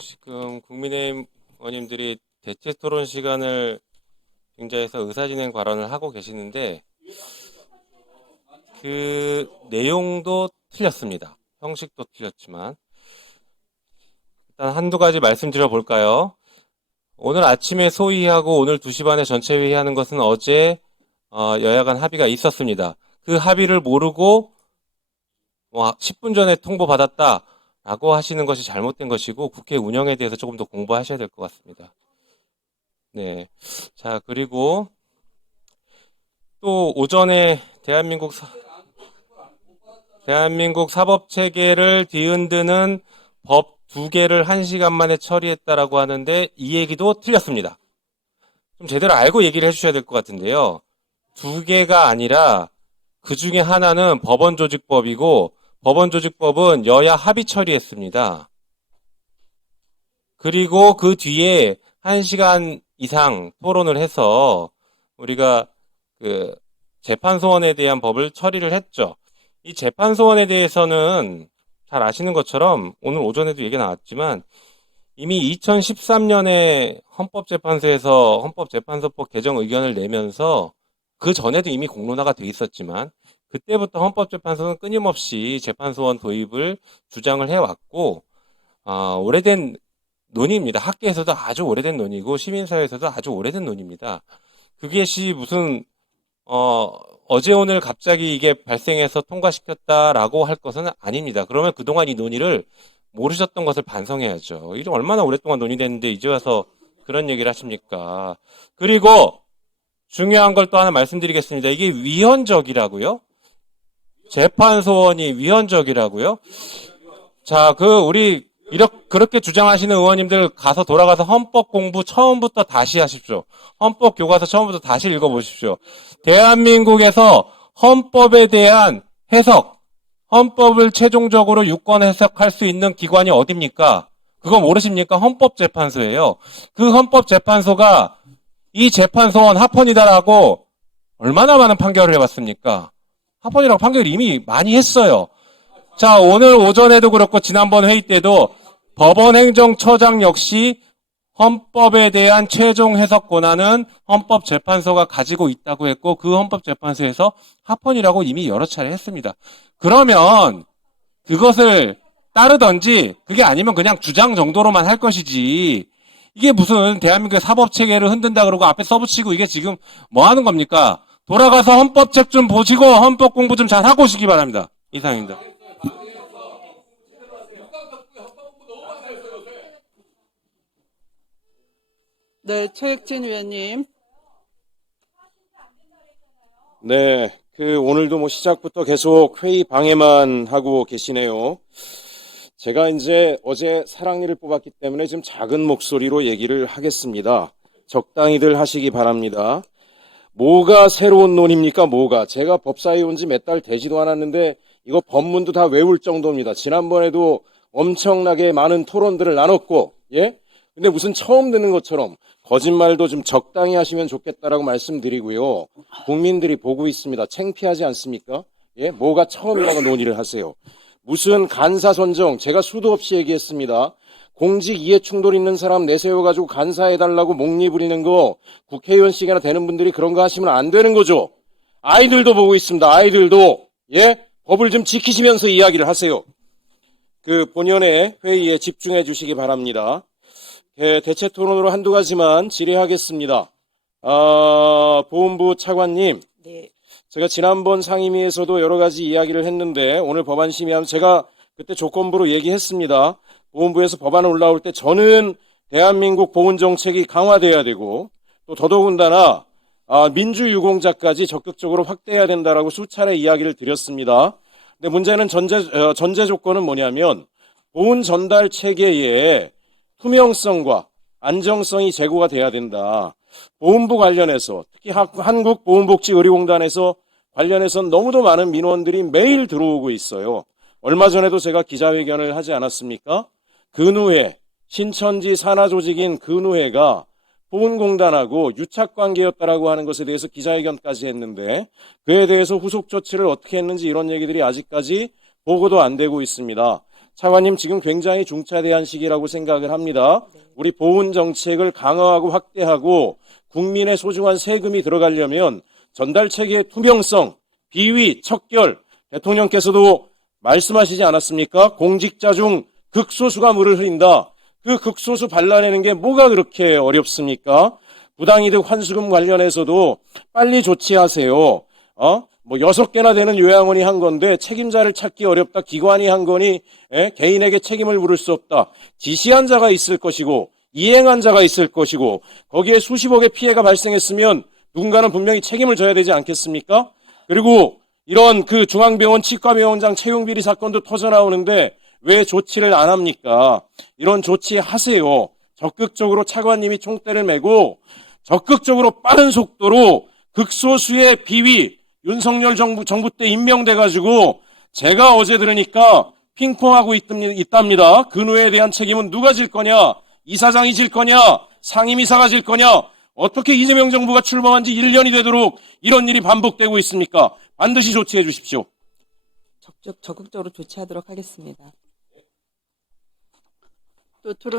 지금 국민의힘 의원님들이 대체 토론 시간을 빙자해서 의사진행 발언을 하고 계시는데 그 내용도 틀렸습니다. 형식도 틀렸지만 일단 한두 가지 말씀드려 볼까요? 오늘 아침에 소위하고 오늘 2시 반에 전체 회의하는 것은 어제 여야 간 합의가 있었습니다. 그 합의를 모르고 10분 전에 통보받았다라고 하시는 것이 잘못된 것이고 국회 운영에 대해서 조금 더 공부하셔야 될 것 같습니다. 네. 자, 그리고 또 오전에 대한민국 사법 체계를 뒤흔드는 법 2개를 1시간 만에 처리했다라고 하는데 이 얘기도 틀렸습니다. 좀 제대로 알고 얘기를 해주셔야 될 것 같은데요. 2개가 아니라 그 중에 하나는 법원조직법이고 법원조직법은 여야 합의 처리했습니다. 그리고 그 뒤에 1시간 이상 토론을 해서 우리가 그 재판소원에 대한 법을 처리를 했죠. 이 재판소원에 대해서는 잘 아시는 것처럼 오늘 오전에도 얘기가 나왔지만 이미 2013년에 헌법재판소에서 헌법재판소법 개정 의견을 내면서 그 전에도 이미 공론화가 돼 있었지만 그때부터 헌법재판소는 끊임없이 재판소원 도입을 주장을 해왔고 오래된 논의입니다. 학계에서도 아주 오래된 논의고 시민사회에서도 아주 오래된 논의입니다. 그것이 무슨 어제 오늘 갑자기 이게 발생해서 통과시켰다라고 할 것은 아닙니다. 그러면 그동안 이 논의를 모르셨던 것을 반성해야죠. 이게 얼마나 오랫동안 논의됐는데 이제 와서 그런 얘기를 하십니까? 그리고 중요한 걸 또 하나 말씀드리겠습니다. 이게 위헌적이라고요? 재판소원이 위헌적이라고요? 자, 우리 그렇게 주장하시는 의원님들 가서 돌아가서 헌법 공부 처음부터 다시 하십시오. 헌법 교과서 처음부터 다시 읽어보십시오. 대한민국에서 헌법에 대한 해석, 헌법을 최종적으로 유권 해석할 수 있는 기관이 어딥니까? 그거 모르십니까? 헌법재판소예요. 그 헌법재판소가 이 재판소원 합헌이다라고 얼마나 많은 판결을 해봤습니까? 합헌이라고 판결을 이미 많이 했어요. 자, 오늘 오전에도 그렇고 지난번 회의 때도 법원행정처장 역시 헌법에 대한 최종 해석 권한은 헌법재판소가 가지고 있다고 했고 그 헌법재판소에서 합헌이라고 이미 여러 차례 했습니다. 그러면 그것을 따르던지 그게 아니면 그냥 주장 정도로만 할 것이지 이게 무슨 대한민국의 사법체계를 흔든다 그러고 앞에 써붙이고 이게 지금 뭐 하는 겁니까? 돌아가서 헌법책 좀 보시고 헌법 공부 좀 잘 하고 오시기 바랍니다. 이상입니다. 네, 최혁진 위원님. 네, 오늘도 시작부터 계속 회의 방해만 하고 계시네요. 제가 이제 어제 사랑니를 뽑았기 때문에 지금 작은 목소리로 얘기를 하겠습니다. 적당히들 하시기 바랍니다. 뭐가 새로운 논입니까? 뭐가? 제가 법사위에 온 지 몇 달 되지도 않았는데 이거 법문도 다 외울 정도입니다. 지난번에도 엄청나게 많은 토론들을 나눴고, 예? 근데 무슨 처음 듣는 것처럼 거짓말도 좀 적당히 하시면 좋겠다라고 말씀드리고요. 국민들이 보고 있습니다. 창피하지 않습니까? 예? 뭐가 처음이라고 논의를 하세요. 무슨 간사 선정, 제가 수도 없이 얘기했습니다. 공직 이해 충돌 있는 사람 내세워가지고 간사해달라고 목리 부리는 거 국회의원 시기나 되는 분들이 그런 거 하시면 안 되는 거죠. 아이들도 보고 있습니다. 아이들도. 예? 법을 좀 지키시면서 이야기를 하세요. 본연의 회의에 집중해 주시기 바랍니다. 대체 토론으로 한두 가지만 질의하겠습니다. 보훈부 차관님. 네. 제가 지난번 상임위에서도 여러 가지 이야기를 했는데 오늘 법안 심의하면 제가 그때 조건부로 얘기했습니다. 보훈부에서 법안 올라올 때 저는 대한민국 보훈정책이 강화돼야 되고 또 더더군다나 민주유공자까지 적극적으로 확대해야 된다라고 수차례 이야기를 드렸습니다. 근데 문제는 전제 조건은 뭐냐면 보훈 전달 체계에 투명성과 안정성이 제고가 돼야 된다. 보훈부 관련해서 특히 한국보훈복지의료공단에서 관련해서는 너무도 많은 민원들이 매일 들어오고 있어요. 얼마 전에도 제가 기자회견을 하지 않았습니까? 근우회, 신천지 산하조직인 근우회가 보훈공단하고 유착관계였다라고 하는 것에 대해서 기자회견까지 했는데 그에 대해서 후속 조치를 어떻게 했는지 이런 얘기들이 아직까지 보고도 안 되고 있습니다. 차관님 지금 굉장히 중차대한 시기라고 생각을 합니다. 우리 보훈 정책을 강화하고 확대하고 국민의 소중한 세금이 들어가려면 전달 체계의 투명성, 비위, 척결, 대통령께서도 말씀하시지 않았습니까? 공직자 중 극소수가 물을 흐린다. 그 극소수 발라내는 게 뭐가 그렇게 어렵습니까? 부당이득 환수금 관련해서도 빨리 조치하세요. 뭐 6개나 되는 요양원이 한 건데 책임자를 찾기 어렵다. 기관이 한 거니 개인에게 책임을 물을 수 없다. 지시한 자가 있을 것이고 이행한 자가 있을 것이고 거기에 수십억의 피해가 발생했으면 누군가는 분명히 책임을 져야 되지 않겠습니까? 그리고 이런 그 중앙병원 치과병원장 채용비리 사건도 터져나오는데 왜 조치를 안 합니까? 이런 조치 하세요. 적극적으로 차관님이 총대를 메고 적극적으로 빠른 속도로 극소수의 비위 윤석열 정부 때 임명돼가지고 제가 어제 들으니까 핑퐁하고 있답니다. 근호에 대한 책임은 누가 질 거냐? 이사장이 질 거냐? 상임이사가 질 거냐? 어떻게 이재명 정부가 출범한 지 1년이 되도록 이런 일이 반복되고 있습니까? 반드시 조치해 주십시오. 적극적으로 조치하도록 하겠습니다. 또 토론